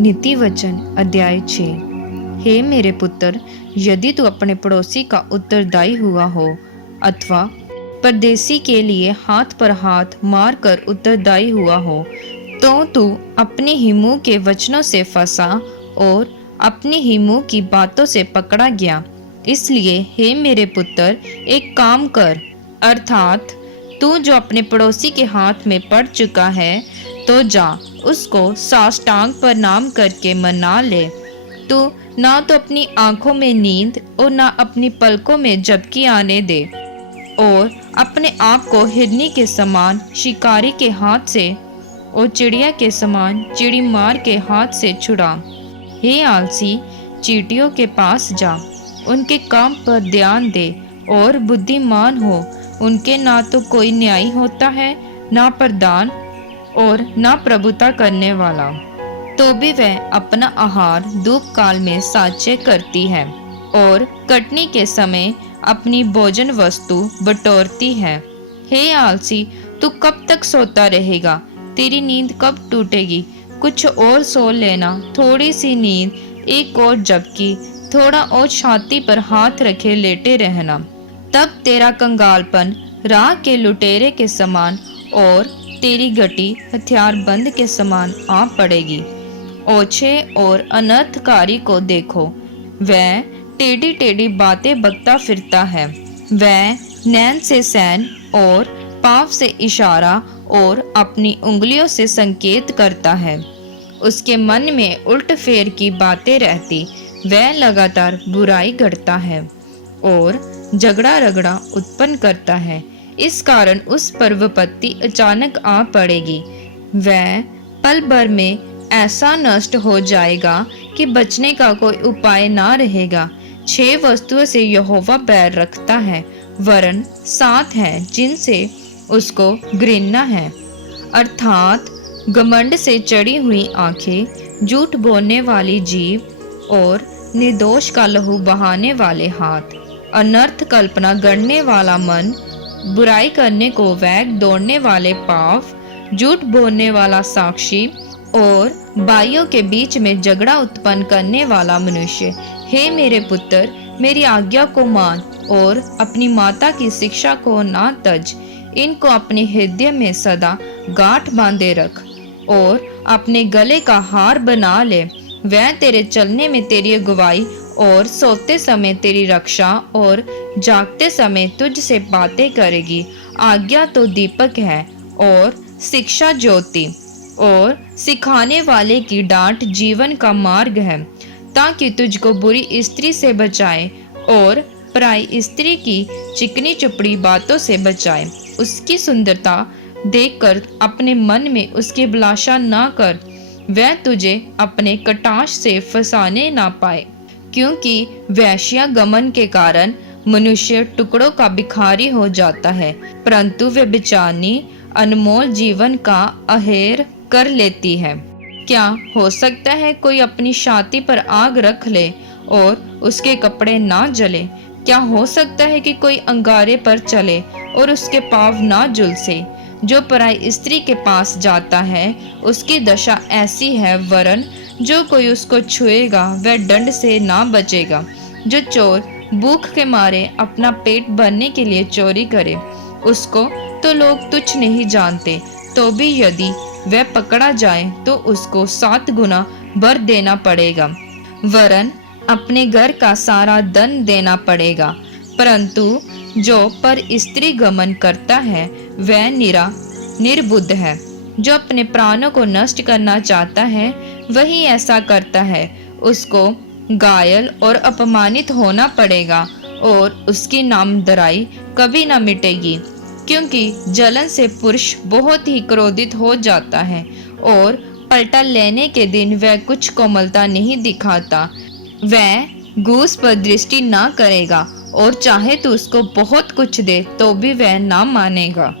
नीति वचन अध्याय 6। हे मेरे पुत्र, यदि तू अपने पड़ोसी का उत्तरदायी हुआ हो अथवा परदेशी के लिए हाथ पर हाथ मार कर उत्तरदायी हुआ हो, तो तू अपने ही मुंह के वचनों से फंसा और अपने ही मुंह की बातों से पकड़ा गया। इसलिए हे मेरे पुत्र, एक काम कर, अर्थात तू जो अपने पड़ोसी के हाथ में पड़ चुका है, तो जा उसको साष्टांग प्रणाम करके मना ले। तू ना तो अपनी आंखों में नींद और ना अपनी पलकों में झपकी आने दे, और अपने आप को हिरनी के समान शिकारी के हाथ से और चिड़िया के समान चिड़ी मार के हाथ से छुड़ा। हे आलसी, चींटियों के पास जा, उनके काम पर ध्यान दे और बुद्धिमान हो। उनके ना तो कोई न्यायी होता है, ना प्रधान और ना प्रभुता करने वाला, तो भी वह अपना आहार धूप काल में साझे करती है और कटनी के समय अपनी भोजन वस्तु बटोरती है। हे आलसी, तू कब तक सोता रहेगा? तेरी नींद कब टूटेगी? कुछ और सो लेना, थोड़ी सी नींद, एक और झपकी, थोड़ा और छाती पर हाथ रखे लेटे रहना। तब तेरा कंगालपन राह के लुटेरे के समान और तेरी गति हथियारबंद के समान आ पड़ेगी। ओछे और अनर्थकारी को देखो, वह टेढ़ी टेढ़ी बातें बकता फिरता है। वह नैन से सैन और पाँव से इशारा और अपनी उंगलियों से संकेत करता है। उसके मन में उल्ट फेर की बातें रहती। वह लगातार बुराई करता है और झगड़ा रगड़ा उत्पन्न करता है। इस कारण उस पर विपत्ति अचानक आ पड़ेगी। वह पल भर में ऐसा नष्ट हो जाएगा कि बचने का कोई उपाय ना रहेगा। 6 वस्तुओं से यहोवा बैर रखता है, वरन 7 हैं जिनसे उसको घृणा है, अर्थात घमंड से चढ़ी हुई आंखें, झूठ बोलने वाली जीभ और निर्दोष का लहू बहाने वाले हाथ, अनर्थ कल्पना गढ़ने वाला मन, बुराई करने को वेग दौड़ने वाले पाँव, झूठ बोलने वाला साक्षी और भाइयों के बीच में झगड़ा उत्पन्न करने वाला मनुष्य। हे मेरे पुत्र, मेरी आज्ञा को मान और अपनी माता की शिक्षा को ना तज। इनको अपने हृदय में सदा गांठ बांधे रख और अपने गले का हार बना ले। वह तेरे चलने में तेरी अगुवाई और सोते समय तेरी रक्षा और जागते समय तुझ से बातें करेगी। आज्ञा तो दीपक है और शिक्षा ज्योति, और सिखाने वाले की डांट जीवन का मार्ग है, ताकि तुझको बुरी स्त्री से बचाए और पराई स्त्री की चिकनी चुपड़ी बातों से बचाए। उसकी सुंदरता देखकर अपने मन में उसकी अभिलाषा ना कर। वह तुझे अपने कटाश से फंसाने ना पाए, क्योंकि वैश्या गमन के कारण मनुष्य टुकड़ों का भिखारी हो जाता है, परंतु वे बेचारी अनमोल जीवन का अहेर कर लेती है। क्या हो सकता है कोई अपनी छाती पर आग रख ले और उसके कपड़े ना जले? क्या हो सकता है कि कोई अंगारे पर चले और उसके पाँव ना झुलसे? जो पराई स्त्री के पास जाता है उसकी दशा ऐसी है, वरन जो कोई उसको छुएगा वह दंड से ना बचेगा। जो चोर भूख के मारे अपना पेट भरने के लिए चोरी करे, उसको तो लोग तुच्छ नहीं जानते, तो भी यदि वह पकड़ा जाए तो उसको 7 गुना भर देना पड़ेगा, वरन अपने घर का सारा धन देना पड़ेगा। परंतु जो पर स्त्री गमन करता है वह निर्बुद्ध है। जो अपने प्राणों को नष्ट करना चाहता है वही ऐसा करता है। उसको घायल और अपमानित होना पड़ेगा और उसकी नामधराई कभी न मिटेगी, क्योंकि जलन से पुरुष बहुत ही क्रोधित हो जाता है और पलटा लेने के दिन वह कुछ कोमलता नहीं दिखाता। वह घूस पर दृष्टि ना करेगा और चाहे तो उसको बहुत कुछ दे तो भी वह ना मानेगा।